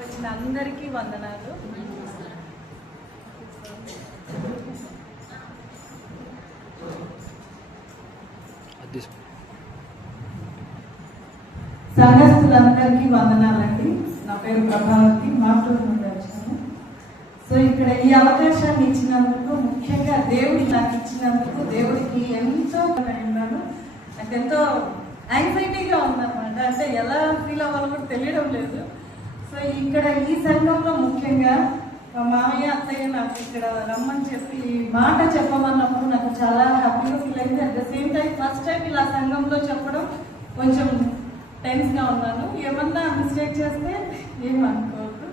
వచ్చిన అందరికీ వందనాలు. సంఘస్థులందరికీ వందనాలండి. నా పేరు ప్రభావతి, మాటూరు నుండి వచ్చాను. సో ఇక్కడ ఈ అవకాశాన్ని ఇచ్చినందుకు, ముఖ్యంగా దేవుడు నాకు ఇచ్చినందుకు దేవుడికి ఎంతో ఉన్నాను. నాకు ఎంతో యాంగ్జైటీగా ఉందన్నమాట. అంటే ఎలా ఫీల్ అవ్వాలో కూడా తెలియడం లేదు. సో ఇక్కడ ఈ సంఘంలో ముఖ్యంగా మా మామయ్య అత్తయ్య నాకు ఇక్కడ రమ్మని చెప్పి ఈ మాట చెప్పమన్నప్పుడు నాకు చాలా హ్యాపీగా ఫీల్ అయింది. At the same time first time ఇలా సంఘంలో చెప్పడం కొంచెం టెన్స్గా ఉన్నాను. ఏమన్నా మిస్టేక్ చేస్తే ఏమనుకోవద్దు.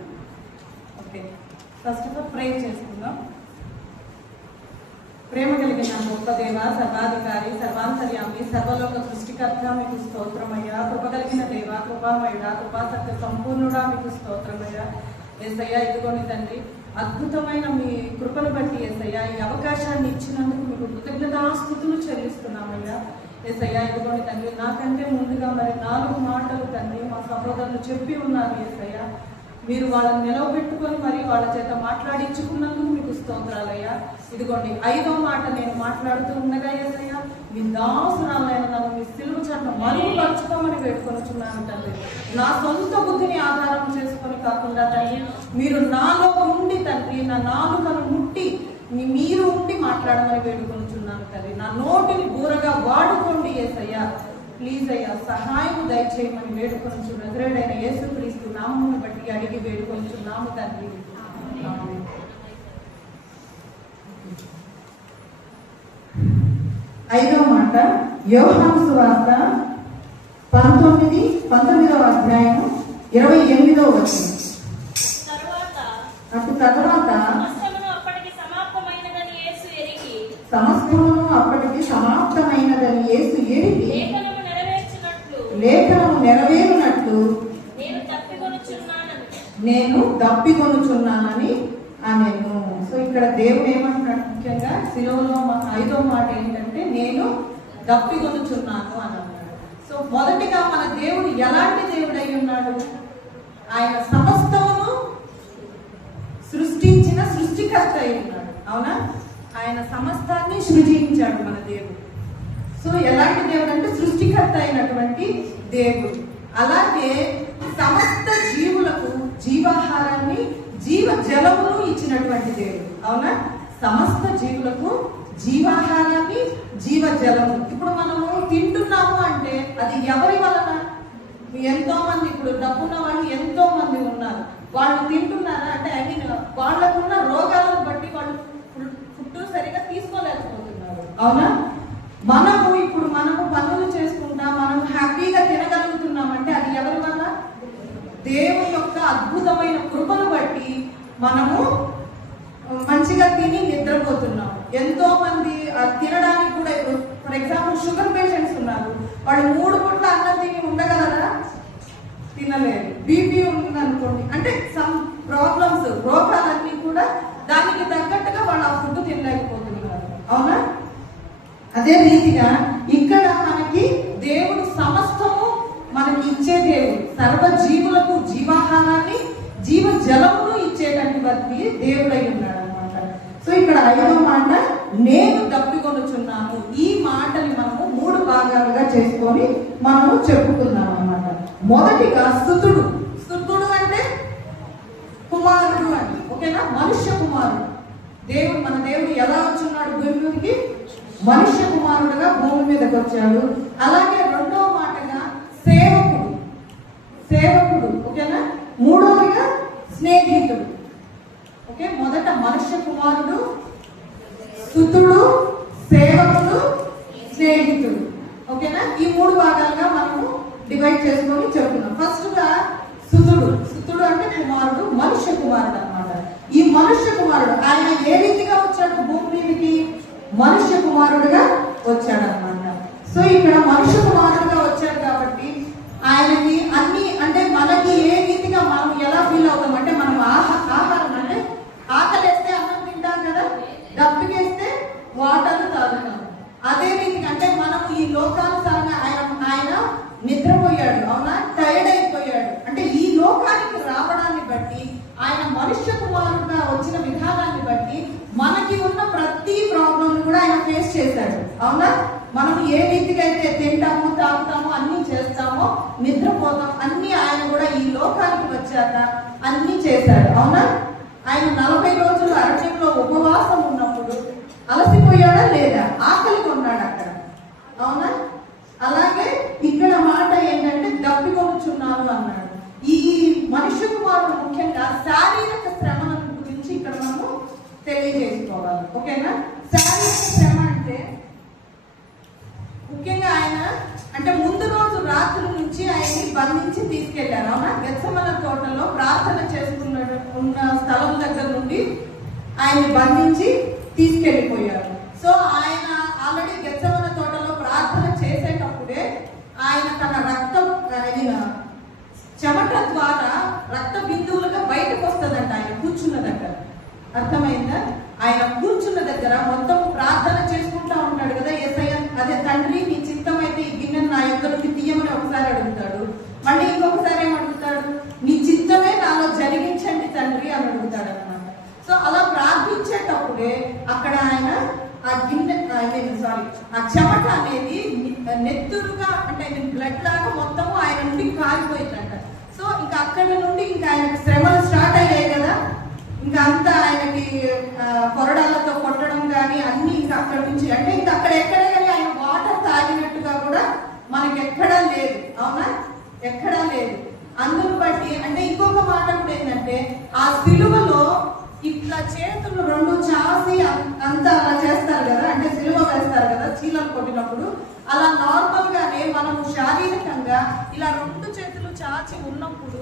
ఓకే, ఫస్ట్ ఆఫ్ ఆల్ ప్రే చేసుకుందాం. ప్రేమ కలిగిన గొప్ప దేవ, సర్వాధికారి, సర్వాంతర్యామి, సర్వలోక సృష్టికర్త, మీకు స్తోత్రమయ్యా. కృప కలిగిన దేవ, కృపామయుడా, కృపాసత్య సంపూర్ణుడా, మీకు స్తోత్రమయ్యా. యేసయ్యా, ఇదిగోని తండ్రి, అద్భుతమైన మీ కృపను బట్టి యేసయ్యా ఈ అవకాశాన్ని ఇచ్చినందుకు మీకు కృతజ్ఞతాస్తుతులు చెల్లిస్తున్నామయ్యా. యేసయ్యా, ఇదిగోని తండ్రి, నాకంటే ముందుగా మరి 4 మాటలు తండ్రి మా సహోదరులు చెప్పి ఉన్నారు యేసయ్యా. మీరు వాళ్ళని నిలవబెట్టుకొని మరి వాళ్ళ చేత మాట్లాడించుకున్నందుకు మీకు స్తోత్రాలయ్యా. ఇదిగోండి 5వ మాట నేను మాట్లాడుతూ ఉండగా యేసయ్యా, మీ దాసురాలైన నన్ను మీ సిలువ చాటున మరుగుపరచుకోమని వేడుకొనుచున్నాను తండ్రి. నా సొంత బుద్ధిని ఆధారం చేసుకొని కాకుండా తండ్రి, మీరు నాలో ఉండి తండ్రి, నా నాలుకను ముట్టి మీరు ఉండి మాట్లాడమని వేడుకొనుచున్నాను తండ్రి. నా నోటిని బూరగా వాడుకోండి యేసయ్యా. ప్లీజ్ అయ్యా, సహాయం దయచేయమని వేడుకొనుచు నజరేయుడైన యేసుక్రీస్తు నామమును బట్టి అడిగి వేడుకొనుచున్నాము తండ్రి. 5వ మాట యోహాను సువార్త 19వ అధ్యాయం 28వ వచనం. అటు తర్వాత సమస్తమును అప్పటికి సమాప్తమైనదని యేసు ఎరిగి లేఖనము నెరవేరునట్లు నేను తప్పికొనుచున్నానని అనేను. సో ఇక్కడ దేవుడు ఏమంటున్నాడు, ముఖ్యంగా శిలువలో 5వ మాట ఏంటంటే నేను తప్పికొనుచున్నాను అని అన్నాడు. సో మొదటిగా మన దేవుడు ఎలాంటి దేవుడు అయి ఉన్నాడు? ఆయన సమస్తమును సృష్టించిన సృష్టికర్త అయి ఉన్నాడు. అవునా? ఆయన సమస్తాన్ని సృజించాడు మన దేవుడు. సో ఎలాంటి దేవుడు అంటే సృష్టికర్త అయినటువంటి దేవుడు. అలాగే సమస్త జీవులకు జీవాహారాన్ని, జీవ జలమును ఇచ్చినటువంటి దేవుడు. అవునా? సమస్త జీవులకు జీవాహారాన్ని, జీవ జలము. ఇప్పుడు మనము తింటున్నాము అంటే అది ఎవరి వలన? ఎంతో మంది, ఇప్పుడు డబ్బున్న వాళ్ళు ఎంతో మంది ఉన్నారు. వాళ్ళు తింటున్నారా అంటే వాళ్ళకున్న రోగాలను బట్టి వాళ్ళు ఫుడ్ సరిగా తీసుకోలేకపోతున్నారు. అవునా? మనము పనులు చేసుకుంటా మనం హ్యాపీగా తినగలుగుతున్నామంటే అది ఎవరి వల్ల? దేవుని యొక్క అద్భుతమైన కృపను బట్టి మనము మంచిగా తిని నిద్రపోతున్నాం. ఎంతో మంది తినడానికి కూడా, ఫర్ ఎగ్జాంపుల్ షుగర్ పేషెంట్స్ ఉన్నారు. వాళ్ళు 3 పూట్ల అన్నం తిని ఉండగలరా? తినలేరు. బీపీ ఉంది అనుకోండి, అంటే సమ్ ప్రాబ్లమ్స్, రోగాలన్నీ కూడా దానికి తగ్గట్టుగా వాళ్ళు ఆ ఫుడ్ తినలేకపోతున్నారు. అవునా? అదే రీతిగా ఇక్కడ మనకి దేవుడు సమస్తము మనకి ఇచ్చే దేవుడు. సర్వ జీవులకు జీవాహారాన్ని, జీవ జలమును ఇచ్చేటటువంటి దేవుడై ఉన్నాడు అనమాట. సో ఇక్కడ 5వ మాట నేను తప్పికొనుచున్నాను. ఈ మాటని మనము 3 భాగాలుగా చేసుకొని మనము చెప్పుకుందాం అనమాట. మొదటిగా స్తుతుడు. స్తుతుడు అంటే కుమారుడు అని. ఓకేనా? మనుష్య కుమారుడు. మన దేవుడు ఎలా వచ్చున్నాడు భూమి మీదకి? మనుష్య కుమారుడుగా భూమి మీదకి వచ్చాడు. అలాగే 2వ మాటగా సేవకుడు. ఓకేనా? 3వదిగా స్నేహితుడు. ఓకే, మొదట మనుష్య కుమారుడు, స్తుతుడు, సేవకుడు, స్నేహితుడు. ఓకేనా? ఈ 3 భాగాలుగా మనము డివైడ్ చేసుకొని చెప్తున్నాం. ఫస్ట్ గా స్తుతుడు అంటే కుమారుడు, మనుష్య కుమారుడు అన్నమాట. ఈ మనుష్య కుమారుడు ఆయన ఏ రీతిగా వచ్చాడు భూమి మీదకి? మనుష్య కుమారుడుగా వచ్చాడు అనమాట. సో ఇక్కడ మనుష్య కుమారుడుగా వచ్చాడు కాబట్టి ఆయనకి అన్ని, అంటే మనకి ఏ రీతిగా మనం ఎలా ఫీల్ అవుతాం అంటే, మనం ఆహారం అంటే ఆకలేస్తే అన్నం తింటాం కదా, దప్పికేస్తే వాటర్ తాగుతాం. అదే రీతిగా అంటే మనం ఈ లోకానుసారంగా ఆయన నిద్రపోయాడు. అవునా? టైర్డ్ అయిపోయాడు. అంటే ఈ లోకానికి రావడాన్ని బట్టి మనుష్య కుమారుడుగా వచ్చిన విధానాన్ని బట్టి మనకి ఉన్న ప్రతి ప్రాబ్లం కూడా ఆయన ఫేస్ చేశాడు. అవునా? మనం ఏ రీతిగా అయితే తింటామో, తాగుతామో, అన్ని చేస్తామో, నిద్రపోతాం, అన్ని ఆయన కూడా ఈ లోకానికి వచ్చాక అన్ని చేశాడు. అవునా? ఆయన 40 రోజులు అరణ్యంలో ఉపవాసం ఉన్నప్పుడు అలసిపోయాడా లేదా? ఆకలిగా ఉన్నాడు అక్కడ. అవునా? అలాగే ఇక్కడ మాట ఏంటంటే దప్పికొనుచున్నాను అన్నాడు. ఈ మనుష్య కుమారుడు ముఖ్యంగా శారీరక శ్రమల గురించి ఇక్కడ మనము తెలియజేసుకోవాలి. ఓకేనా? శారీరక శ్రమ అంటే ముఖ్యంగా ఆయన అంటే ముందు రోజు రాత్రి నుంచి ఆయన్ని బంధించి తీసుకెళ్లారు. అవునా? గెత్సెమనే తోటలో ప్రార్థన ఉన్న స్థలం దగ్గర నుండి ఆయన్ని బంధించి తీసుకెళ్లిపోయారు. సో ఆయన ఆల్రెడీ గెత్సెమనే తోటలో ప్రార్థన చేసేటప్పుడే ఆయన తన చెమట ద్వారా రక్త బిందువులుగా బయటకు వస్తుందంట ఆయన కూర్చున్న దగ్గర. అర్థమైందా? ఆయన కూర్చున్న దగ్గర మొత్తం ప్రార్థన చేసుకుంటా ఉంటాడు కదా. యేసయ్య అదే తండ్రి నీ చిత్తం అయితే ఈ గిన్నెను నా యొక్కకి తీయమని ఒకసారి అడుగుతాడు. మళ్ళీ ఇంకొకసారి ఏం అడుగుతాడు? నీ చిత్తమే నాలో జరిగించండి తండ్రి అని అడుగుతాడు అన్నమాట. సో అలా ప్రార్థించేటప్పుడే అక్కడ ఆయన ఆ గిన్నె ఆ చెమట అనేది నెత్తురుగా అంటే బ్లడ్ లాగా మొత్తము ఆయన నుండి కాలిపోయిందంట. సో ఇంకా అక్కడి నుండి ఇంకా ఆయనకి శ్రమలు స్టార్ట్ అయ్యాయి కదా. ఇంకా అంతా ఆయనకి కొరడాలతో కొట్టడం కానీ అన్ని ఇంకా అక్కడి నుంచి అంటే ఇంకా అక్కడ ఎక్కడ కానీ ఆయన వాటర్ తాగినట్టుగా కూడా మనకి ఎక్కడా లేదు. అవునా? ఎక్కడా లేదు. అందును బట్టి అంటే ఇంకొక మాట కూడా ఏంటంటే ఆ సిలువలో ఇట్లా చేతులు 2 చాసి అంతా అలా చేస్తారు కదా, అంటే సిలువ వేస్తారు కదా చీలలు కొట్టినప్పుడు. అలా నార్మల్ గానే మనము శారీరకంగా ఇలా 2 చేతులు చాచి ఉన్నప్పుడు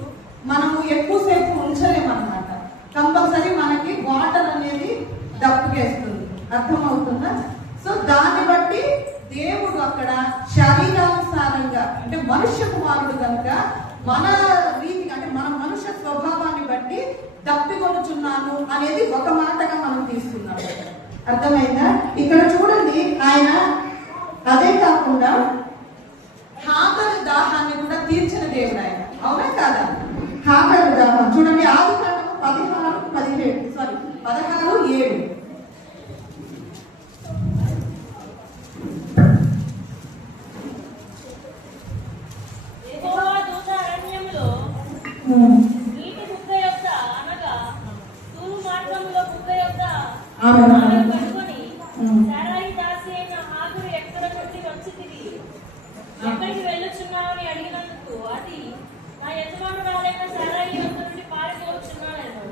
మనము ఎక్కువసేపు ఉంచలేమన్నమాట. కంపల్సరీ మనకి వాటర్ అనేది దప్పుకేస్తుంది. అర్థమవుతుందా? సో దాన్ని బట్టి దేవుడు అక్కడ శరీరానుసారంగా అంటే మనుష్య కుమారుడు కనుక మన రీతి అంటే మన మనుష్య స్వభావాన్ని బట్టి దప్పికొనుచున్నాను అనేది ఒక మాటగా మనం తీసుకున్నాం. అర్థమైందా? ఇక్కడ చూడండి, ఆయన అదే కాకుండా ఆకలి దాహాన్ని కూడా తీర్చిన దేవుడు ఆయన. అవునా కాదా? ఆకలి దాహం చూడండి, ఆదికాండము 16:7 ఎక్కడికి వెళ్ళొచ్చున్నావని అడిగినందుకు అది నా యజమానురాలైన శారాయి యొద్ద నుండి పారిపోవచ్చున్నాను.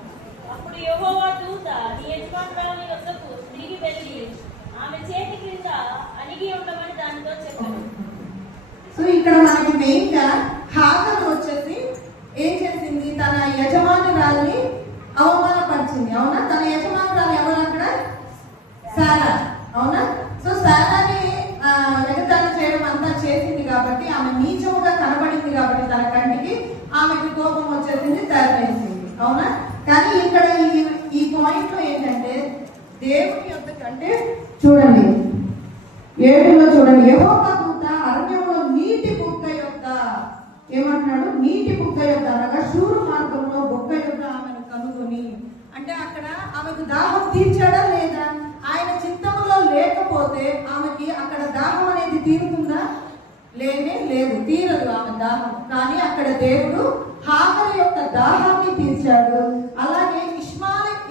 అప్పుడు యెహోవా దూత నీ యజమానురాలి యొద్దకు తిరిగి వెళ్ళి ఆమె చేతి క్రింద అణిగి ఉండమని దానితో చెప్పాను. సో ఇక్కడ మనకి మెయిన్ గా హాగరు వచ్చేసి ఏం చేసింది? తన యజమానురాల్ని అవమానపరిచింది. అవునా? తన యజమానురాలు ఎవరు అక్కడ? శారా. అవునా? సో శారాని ఎగతాళి చేయడం అంతా చేసింది కాబట్టి, ఆమె నీచముగా కనబడింది కాబట్టి తన కంటికి ఆమెకి కోపం వచ్చేసింది, తెరవేసింది. అవునా? కానీ ఇక్కడ ఈ పాయింట్ లో ఏంటంటే దేవుని యొక్క కంటే చూడండి 7లో చూడండి, యెహోవా దూత అరణ్యంలో నీటి బుగ్గ యొక్క ఏమంటున్నాడు? నీటి బుగ్గ యొక్క అనగా శూరు మార్గంలో బుగ్గ యొక్క ఆమెను కనుగొని, అంటే అక్కడ ఆమెకు దాహం తీర్చాడా లేదా? ఆయన చిత్తములో లేకపోతే ఆమెకి అక్కడ దాహం అనేది తీరుతుందా? లేనే లేదు, తీరదు ఆమె దాహం. కానీ అక్కడ దేవుడు హాగరు యొక్క దాహాన్ని తీర్చాడు. అలాగే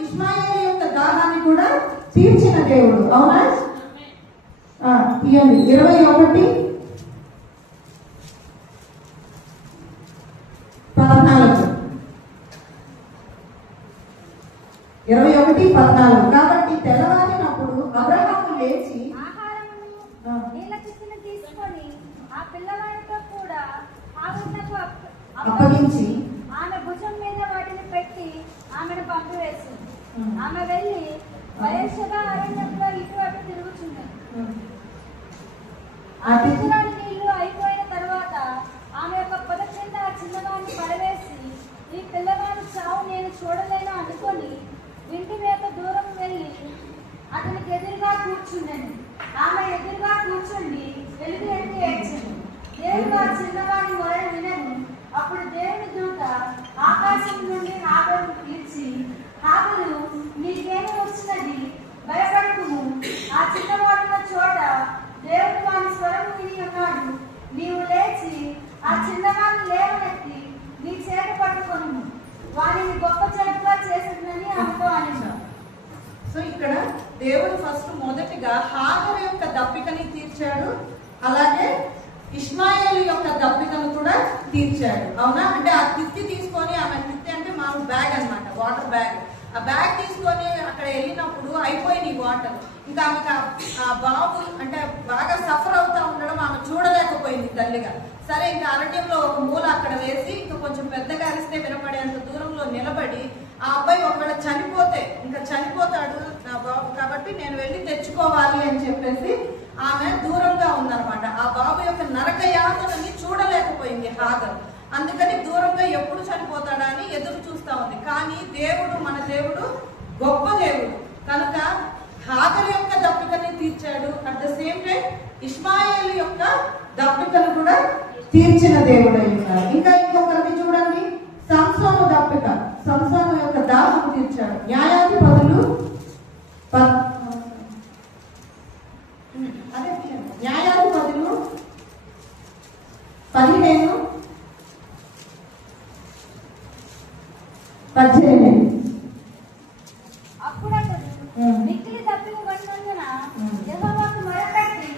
ఇష్మాయేలు యొక్క దాహాన్ని కూడా తీర్చిన దేవుడు. అవునా? తీయండి 21:14 21:14 కాబట్టి తెల్లవారినప్పుడు అబ్రహాము లేచి తీసుకొని ఆ పిల్లవాడితో కూడా ఆమెకు అప్పగించి ఆమె భుజం మీద వాటిని పెట్టి ఆమెను పంపివేసింది. ఆమె వెళ్ళి బయర్షెబా అరణ్యంలో ఇటు అటు తిరుగుచున్నది. ఆ పిల్లవాడి నీళ్లు అయిపోయిన తర్వాత ఆమె యొక్క పొద కింద ఆ చిన్నవాడిని పడవేసి, ఈ పిల్లవాడి చావు నేను చూడలేను అనుకొని ఇంటి మీద దూరం వెళ్ళి అతనికి ఎదురుగా కూర్చుండెను. ఆమె ఎదురుగా కూర్చుండి వెలుగు ఎత్తి ఏడ్చింది. దేవుడు ఆ చిన్నవాడి మొరను వినను. అప్పుడు దేవుని దూత ఆకాశం నుండి హాగరును పిలిచి హాగరు, నీకేమి వచ్చినది? భయపడకుము. ఆ చిన్నవాడున్న చోట దేవుడు వాని స్వరం విని ఉన్నాడు. నీవు లేచి ఆ చిన్నవాడిని లేవనెత్తి నీ చేతి పట్టుకొను. వానిని గొప్ప చెడుగా చేసిందని అనుకో అని. సో ఇక్కడ దేవుడు ఫస్ట్ మొదటిగా హాగరు యొక్క దప్పికని తీర్చాడు, అలాగే ఇష్మాయేలు యొక్క దప్పికను కూడా తీర్చాడు. అవునా? అంటే ఆ తిత్తి తీసుకొని, ఆమె తిత్తి అంటే మామూలు బ్యాగ్ అన్నమాట, వాటర్ బ్యాగ్. ఆ బ్యాగ్ తీసుకొని అక్కడ వెళ్ళినప్పుడు అయిపోయినాయి వాటర్. ఇంకా ఆమెకు ఆ బాబు అంటే బాగా సఫర్ అవుతా ఉండడం ఆమె చూడలేకపోయింది తల్లిగా. సరే, ఇంకా అరణ్యంలో ఒక మూల అక్కడ వేసి ఇంకా కొంచెం పెద్దగా అరిస్తే వినపడేంత దూరంలో నిలబడి, ఆ అబ్బాయి ఒకవేళ చనిపోతే ఇంకా చనిపోతాడు నా బాబు, కాబట్టి నేను వెళ్ళి తెచ్చుకోవాలి అని చెప్పేసి ఆమె దూరంగా ఉందన్నమాట. ఆ బాబు యొక్క నరక యాతనని చూడలేకపోయింది హాగరు. అందుకని దూరంగా ఎప్పుడు చనిపోతాడా అని ఎదురు చూస్తా ఉంది. కానీ దేవుడు, మన దేవుడు గొప్ప దేవుడు కనుక హాగరు యొక్క దప్పికని తీర్చాడు. అట్ ద సేమ్ టైం ఇష్మాయేలు యొక్క దప్పికను కూడా తీర్చిన దేవుడు అయ్యారు. ఇంకా ఇంకొకరిని చూడండి, సంసోను దప్పిక, సంసోను యొక్క దాహం తీర్చాడు. న్యాయాధిపతులు న్యాయాధిపతులు 15:18. అప్పుడు అతడు మిక్కిలి దప్పికపడినందున యెహోవాకు మొరపెట్టి,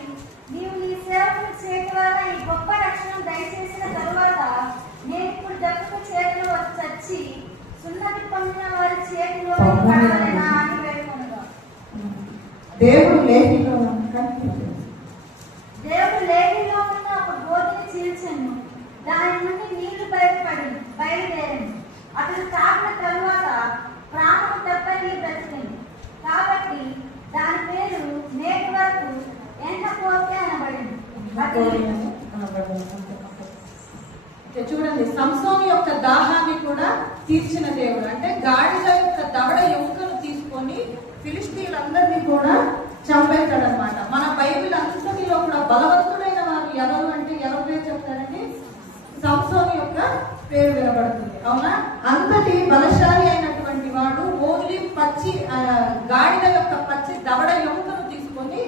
నీవు నీ సేవకుని చేతి వలన ఈ గొప్ప రక్షణ దయచేసిన తరువాత నేను ఇప్పుడు దప్పిక చేతిలో చచ్చి సున్నతి పొందిన వారి చేతిలో పడవలెనా అని వేడుకొనగా, దేవుడు లేఖిలో ఉన్న ఒక గోతిని చీల్చెను. దాని నుండి నీళ్లు బయలుదేరింది. అతడు తాకిన తరువాత ప్రాణము తప్పని బ్రతికింది. కాబట్టి దాని పేరు నేటి వరకు ఎండ పోతే అనబడింది. చూడండి, సంసోను యొక్క దాహాన్ని కూడా తీర్చిన దేవుడు. అంటే గాడిద యొక్క దవడ ఎముకను తీసుకొని ఫిలిష్తీయులందరినీ కూడా చంపేశాడనమాట. మన బైబిల్ అంతటిలో కూడా బలవంతుడైన వారు ఎవరు అంటే ఎవరి పేరు చెప్తారండి? సంసోను యొక్క పేరు వినబడుతుంది. అవునా? అంతటి బలశాలి అయినటువంటి వాడు ఓన్లీ గాడిద యొక్క పచ్చి దవడ ఎముకను తీసుకొని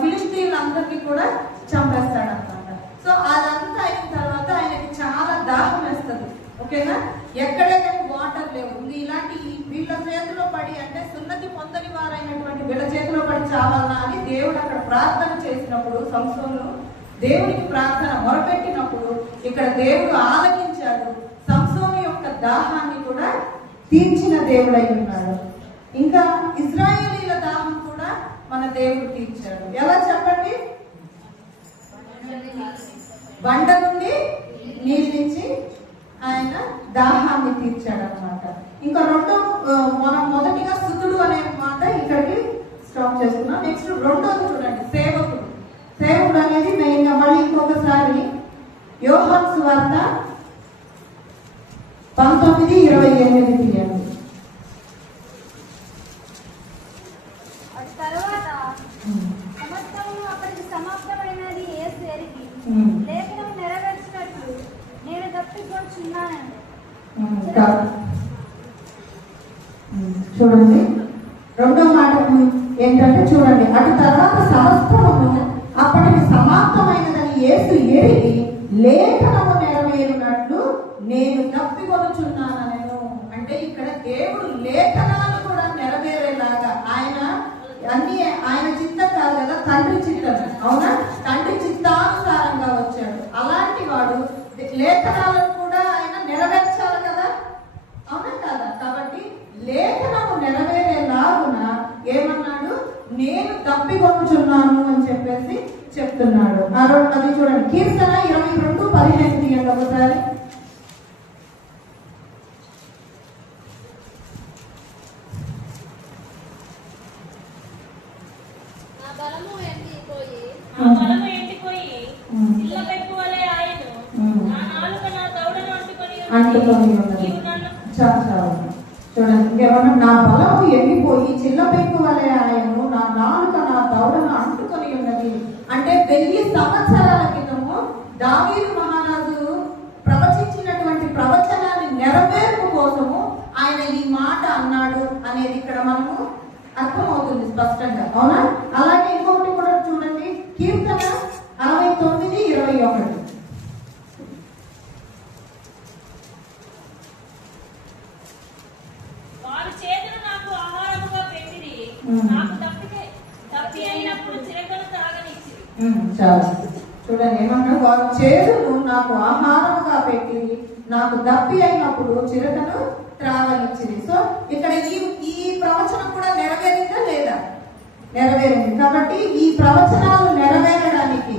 ఫిలిష్తీయులందరినీ కూడా చంపేస్తాడనమాట. సో అదంతా అయిన తర్వాత ఆయనకి చాలా దాహం వేస్తుంది. ఓకేనా? ఎక్కడెక్కడ వాటర్ లేవు. ఇలాంటి వీళ్ళ చేతిలో పడి, అంటే సున్నతి పొందని వారైనటువంటి వీళ్ళ చేతిలో పడి చావాలన్నా అని దేవుడు అక్కడ ప్రార్థన చేసినప్పుడు, సంసోను దేవునికి ప్రార్థన మొరపెట్టినప్పుడు ఇక్కడ దేవుడు ఆలకించాడు. సంసోను యొక్క దాహాన్ని కూడా తీర్చిన దేవుడై ఉన్నాడు. ఇంకా ఇశ్రాయేలీల దాహం కూడా మన దేవుడు తీర్చాడు. ఎలా చెప్పండి? బండ నుండి నీళ్ళించి ఆయన దాహాన్ని తీర్చాడు అనమాట. ఇంకా మనం మొదటిగా స్తుతుడు అనే మాట ఇక్కడికి స్టాప్ చేసుకున్నాం. నెక్స్ట్ రెండోది చూడండి, సేవకుడు. సేవకుడు అనేది మెయిన్ గా మళ్ళీ ఇంకొకసారి యోహాను సువార్త 19:28 తీయండి. తరువాత సమస్తము అప్పటికి సమాప్తమైనది యేసు ఎరిగి లేఖనం నెరవేర్చినట్లు నేను తప్పికొంచున్నానని. చూడండి, రెండో మాట ఏంటంటే చూడండి, అటు తర్వాత సమస్తము అప్పటికి సమాప్తమైనదని యేసు ఎరిగి లేఖనము నెరవేరినట్లు నేను తప్పికొనుచున్నానను. అంటే ఇక్కడ దేవుడు లేఖనాలు కూడా నెరవేరేలాగా ఆయన చిత్తం కాదు కదా, తండ్రి చిత్తం. అవునా? తండ్రి చిత్తానుసారంగా వచ్చాడు. అలాంటి వాడు లేఖనాలను కూడా ఆయన నెరవేర్చాలి కదా, అవునా కదా? కాబట్టి లేఖనము నెరవేరేలాగున ఏమన్నాడు? నేను తప్పికొనుచున్నాను అని చెప్పేసి చెప్తున్నాడు. అది చూడండి, కీర్తన 22:15 తీయండి ఒకసారి. అంటుకొని ఉన్నది. చూడండి, ఇంకేమన్నా, నా బలము ఎండిపోయి చిల్లపెక్కు వలె ఆయను, నా నాలుక నా దౌడను అంటుకొని ఉన్నది. అంటే 1000 సంవత్సరాల క్రితము దావీదు మహారాజు ప్రవచించినటువంటి ప్రవచనాన్ని నెరవేర్పు కోసము ఆయన ఈ మాట అన్నాడు అనేది ఇక్కడ మనము అర్థమవుతుంది స్పష్టంగా, అవునా? అలాగే ఇంకొకటి కూడా చూడండి, కీర్తన 69:21. వారి చేతులు నాకు ఆహారముగా పెట్టిరి, నాకు తప్పి అయినప్పుడు చిరకలు తాగనిచ్చిరి. చాలా చూడండి ఏమన్నాడు, వారి చేతులు నాకు ఆహారముగా పెట్టి నాకు దప్పి అయినప్పుడు చిరకను త్రాగనిచ్చింది. సో ఇక్కడ ఈ ప్రవచనం కూడా నెరవేరిందా లేదా? నెరవేరింది. కాబట్టి ఈ ప్రవచనాలు నెరవేరడానికి,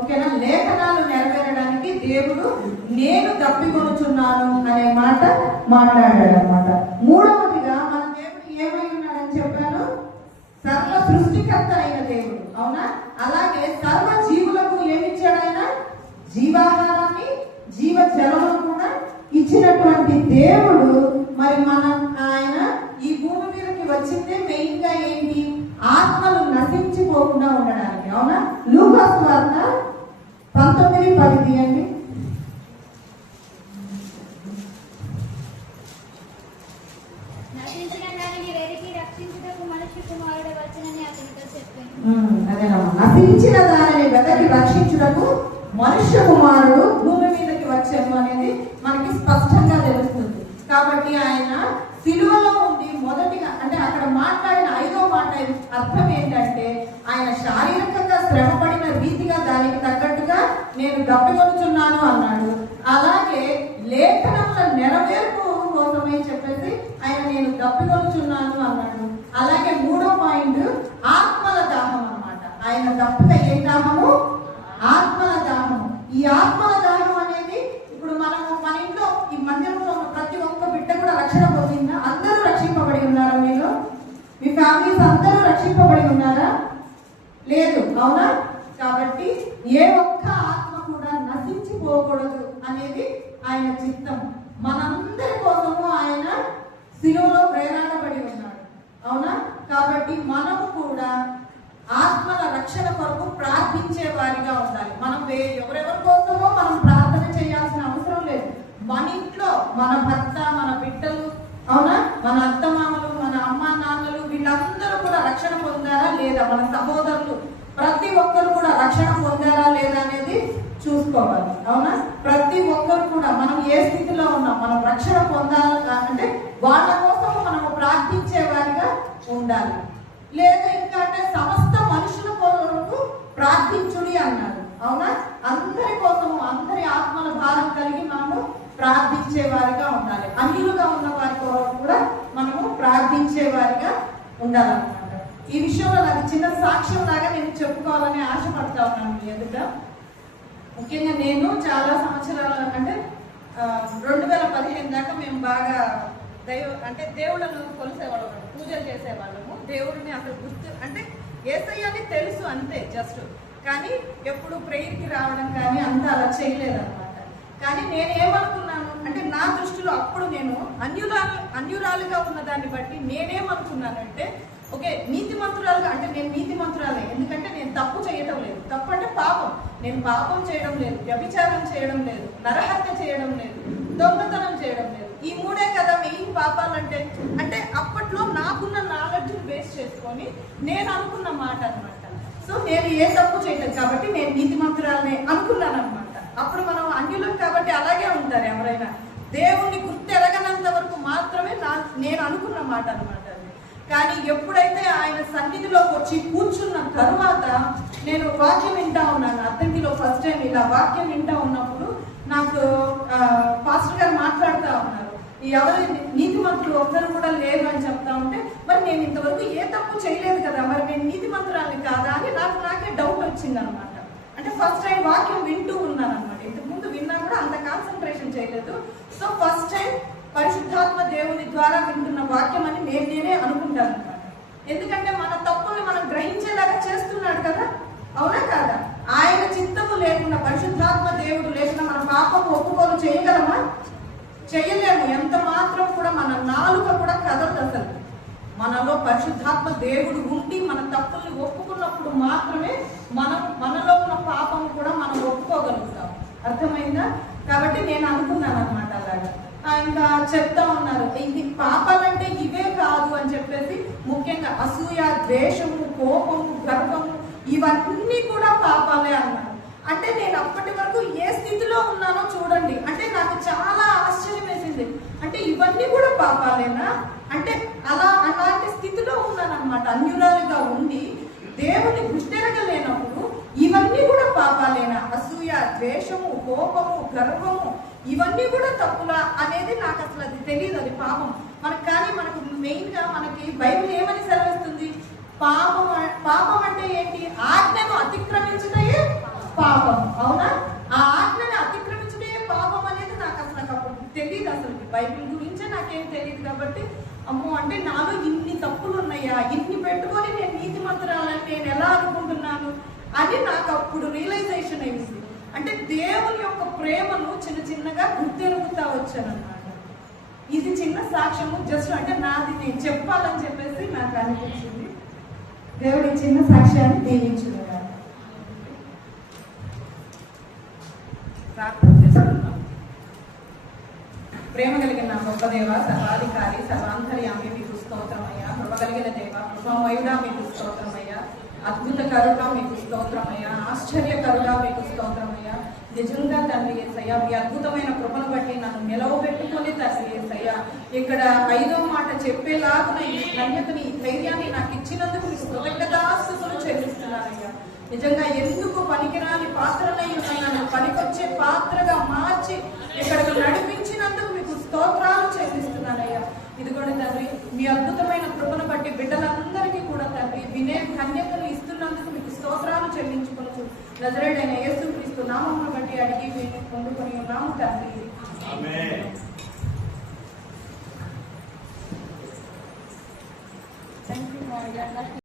ఓకేనా, లేఖనాలు నెరవేరడానికి దేవుడు నేను తప్పికొనుచున్నాను అనే మాట మాట్లాడాడు అనమాట. మూడవదిగా మన దేవుడు ఏమై ఉన్నాడని చెప్పాను, సర్వ సృష్టికర్త అయిన దేవుడు, అవునా? అలాగే సర్వ జీవులకు ఏమిచ్చాడు ఆయన? జీవాహారాన్ని, జీవ జలమును కూడా ఇచ్చినటువంటి దేవుడు. మరి ఆయన ఈ భూమి మీదకి వచ్చిందే మెయిన్ గా ఏంటి? ఆత్మలు నశించిపోకుండా ఉండడానికి, అవునా? లూకా సువార్త 19:10 తీయండి. అదేనమ్మా, నశించిన దానిని వెదకి రక్షించుటకు మనుష్య కుమారుడు భూమి మీదకి వచ్చాము అనేది మనకి స్పష్టంగా తెలుస్తుంది. కాబట్టి ఆయన సిలువలో ఉండి మొదటిగా, అంటే అక్కడ మాట్లాడిన 5వ మాట అర్థం ఏంటంటే, ఆయన శారీరకంగా శ్రమపడిన రీతిగా దానికి తగ్గట్టుగా నేను దప్పికొనుచున్నాను అన్నాడు. అలాగే లేఖనముల నెరవేర్పు కోసమై చెప్పేసి ఆయన నేను దప్పికొనుచున్నాను అన్నాడు. అలాగే 3వ పాయింట్ ఆత్మల దాహం అన్నమాట. ఆయన దప్పిక ఏ దాహము? ఆత్మల దాహము. ఈ ఆత్మల దాహం అనేది ఇప్పుడు మనము మన ఇంట్లో ఈ మందిరంలో ఉన్న ప్రతి ఒక్క బిడ్డ కూడా రక్షణ పొందిందా? అందరూ రక్షింపబడి ఉన్నారా? మీరు మీ ఫ్యామిలీస్ అందరూ రక్షింపబడి ఉన్నారా? లేదు, అవునా? కాబట్టి ఏ ఒక్క ఆత్మ కూడా నశించిపోకూడదు అనేది ఆయన చిత్తం. మనందరి కోసము ఆయన శిలువలో ప్రేరణపడి ఉన్నాడు, అవునా? కాబట్టి మనము కూడా ఆత్మల రక్షణ కొరకు ప్రార్థించే వారిగా ఉండాలి. మనం ఎవరెవరి కోసమో మనం ప్రార్థన చేయాల్సిన అవసరం లేదు. మన ఇంట్లో మన భర్త, మన బిడ్డలు, అవునా, మన అత్తమామలు, మన అమ్మ నాన్నలు, వీళ్ళందరూ కూడా రక్షణ పొందారా లేదా? మన సహోదరులు ప్రతి ఒక్కరు కూడా రక్షణ పొందారా లేదా అనేది చూసుకోవాలి, అవునా? ప్రతి ఒక్కరు కూడా మనం ఏ స్థితిలో ఉన్నాం, మనం రక్షణ పొందాలి అంటే వాళ్ళ కోసం మనము ప్రార్థించే వారిగా ఉండాలి. లేదా ఇంకా అంటే సమస్త మనుషుల కొరకు ప్రార్థించుడి అన్నాడు, అవునా? అందరి కోసము, అందరి ఆత్మల భారం కలిగి మనము ప్రార్థించే వారిగా ఉండాలి. అన్యులుగా ఉన్న వారి కొరకు కూడా మనము ప్రార్థించే వారిగా ఉండాలన్నమాట. ఈ విషయంలో నాకు చిన్న సాక్ష్యం లాగా నేను చెప్పుకోవాలని ఆశపడతా ఉన్నాను మీ ఎదుట. ముఖ్యంగా నేను చాలా సంవత్సరాల అంటే 2015 దాకా మేము బాగా దేవుళ్ళను కొలిసేవాళ్ళం, పూజలు చేసేవాళ్ళము. దేవుడిని అసలు గుర్తు అంటే యేసయ్యని తెలుసు అంతే, జస్ట్. కానీ ఎప్పుడు ప్రేయర్కి రావడం కానీ అంతా అలా చేయలేదన్నమాట. కానీ నేనేమనుకున్నాను అంటే, నా దృష్టిలో అప్పుడు నేను అన్యురాలుగా ఉన్న దాన్ని బట్టి నేనేమనుకున్నానంటే, ఓకే, నీతిమంతురాలుగా అంటే నేను నీతిమంతురాలే, ఎందుకంటే నేను తప్పు చేయడం లేదు. తప్పు అంటే పాపం. నేను పాపం చేయడం లేదు, వ్యభిచారం చేయడం లేదు, నరహత్య చేయడం లేదు, దొంగతనం చేయడం లేదు. ఈ 3 కదా మెయిన్ పాపాలు అంటే. అంటే అప్పట్లో నాకున్న నాలెడ్జ్ని బేస్ చేసుకొని నేను అనుకున్న మాట అనమాట. సో నేను ఏ తప్పు చేయలేదు కాబట్టి నేను నీతిమంతురాలనే అనుకున్నాను అనమాట. అప్పుడు మనం అన్యులం కాబట్టి అలాగే ఉంటారు ఎవరైనా. దేవుణ్ణి గుర్తెరగనంత వరకు మాత్రమే నేను అనుకున్న మాట అనమాట. కానీ ఎప్పుడైతే ఆయన సన్నిధిలోకి వచ్చి కూర్చున్న తరువాత నేను వాక్యం వింటా ఉన్నాను. అద్దంకిలో ఫస్ట్ టైం ఇలా వాక్యం వింటా ఉన్నప్పుడు నాకు పాస్టర్ గారు మాట్లాడుతూ ఉన్నారు, ఎవరు నీతిమంతులు ఒక్కరు కూడా లేరు అని చెప్తా ఉంటే, మరి నేను ఇంతవరకు ఏ తప్పు చేయలేదు కదా, మరి నేను నీతిమంతురాలి కాదా అని నాకే డౌట్ వచ్చింది అనమాట. అంటే ఫస్ట్ టైం వాక్యం వింటూ ఉన్నాను అనమాట. ఇంతకుముందు విన్నా కూడా అంత కాన్సన్ట్రేషన్ చేయలేదు. సో ఫస్ట్ టైం పరిశుద్ధాత్మ దేవుని ద్వారా వింటున్న వాక్యం అని నేనే అనుకుంటాను అనమాట. ఎందుకంటే మన తప్పుల్ని మనం గ్రహించేలాగా చేస్తున్నాడు కదా, అవునా కాదా? ఆయన చిత్తము లేకుండా, పరిశుద్ధాత్మ దేవుడు లేకుండా మన పాపము ఒప్పుకోలు చేయగలమా? చేయలేము. ఎంత మాత్రం కూడా మన నాలుక కూడా కదలదు అసలు. మనలో పరిశుద్ధాత్మ దేవుడు ఉండి మన తప్పుల్ని ఒప్పుకున్నప్పుడు మాత్రమే మనలో ఉన్న పాపము కూడా మనం ఒప్పుకోగలుగుతాం. అర్థమైందా? కాబట్టి నేను అనుకున్నాను అనమాట అలాగా. ఇంకా చెప్తా ఉన్నారు, ఇది పాప అసూయ, ద్వేషము, కోపము, గర్వము ఇవన్నీ కూడా పాపాలే అన్నాడు. అంటే నేను అప్పటి వరకు ఏ స్థితిలో ఉన్నానో చూడండి. అంటే నాకు చాలా ఆశ్చర్యం వేసింది. అంటే ఇవన్నీ కూడా పాపాలేనా? అంటే అలాంటి స్థితిలో ఉన్నానన్నమాట. అన్యురాలుగా ఉండి దేవుని గుర్తెరగలేనప్పుడు ఇవన్నీ కూడా పాపాలేనా? అసూయ, ద్వేషము, కోపము, గర్వము ఇవన్నీ కూడా తప్పులా అనేది నాకు అసలు అది తెలియదు. అది పాపం మనకు. కానీ మనకు మెయిన్ గా మనకి బైబిల్ ఏమని సెలవిస్తుంది? పాపం అంటే ఏంటి? ఆజ్ఞను అతిక్రమించుటే పాపం. అవునా? ఆ ఆజ్ఞను అతిక్రమించుటే పాపం అనేది నాకు అప్పుడు తెలియదు. అసలు బైబిల్ గురించే నాకేం తెలియదు. కాబట్టి అమ్మో, అంటే నాలో ఇన్ని తప్పులు ఉన్నాయా, ఇన్ని పెట్టుకొని నేను నీతిమంతురాలని నేను ఎలా అనుకుంటున్నాను అని నాకు అప్పుడు రియలైజేషన్ అయింది. అంటే దేవుని యొక్క ప్రేమను చిన్న చిన్నగా గుర్తెరుగుతా వచ్చానన్నమాట. ఇది చిన్న సాక్ష్యము. జస్ట్ అంటే నాది నేను చెప్పాలని చెప్పేసి నాకు అనిపించింది. దేవుడి చిన్న సాక్ష్యాన్ని దీవించుగా ప్రార్థన చేసుకున్నాం. ప్రేమ కలిగిన గొప్ప దేవ, సర్వాధికారి, సర్వాంతర్యామి మీకు స్తోత్రమయ్యా. కృప కలిగిన దేవ, కృపామయుడా మీకు స్తోత్రమయ్యా. అద్భుత కరుణ మీకు స్తోత్రమయ్యా. ఆశ్చర్యకరుణ మీకు స్తోత్రమయ్యా. నిజంగా తండ్రి యేసయ్య, మీ అద్భుతమైన కృపను బట్టి నన్ను నిలవబెట్టుకొని తండ్రి యేసయ్య ఇక్కడ 5వ మాట చెప్పేలాగున ఈ ధన్యతని, ఈ ధైర్యాన్ని నాకు ఇచ్చినందుకు మీకు కృతజ్ఞతాస్తుతులు చెల్లిస్తున్నానయ్యా. నిజంగా ఎందుకు పనికిరాని పాత్రనై నన్ను పనికొచ్చే పాత్రగా మార్చి ఇక్కడికి నడిపించినందుకు మీకు స్తోత్రాలు చెల్లిస్తున్నానయ్యా. ఇదిగోండి తండ్రి, మీ అద్భుతమైన కృపను బట్టి బిడ్డలందరికీ కూడా తండ్రి వినే ధన్యతను ఇస్తున్నందుకు మీకు స్తోత్రాలు చెల్లించుకోవచ్చు. నజరేయుడైన యేసుక్రీస్తు నామమును బట్టి అడిగి పొందుకొని ఉన్నాము తండ్రి. ఆమేన్. థాంక్యూ.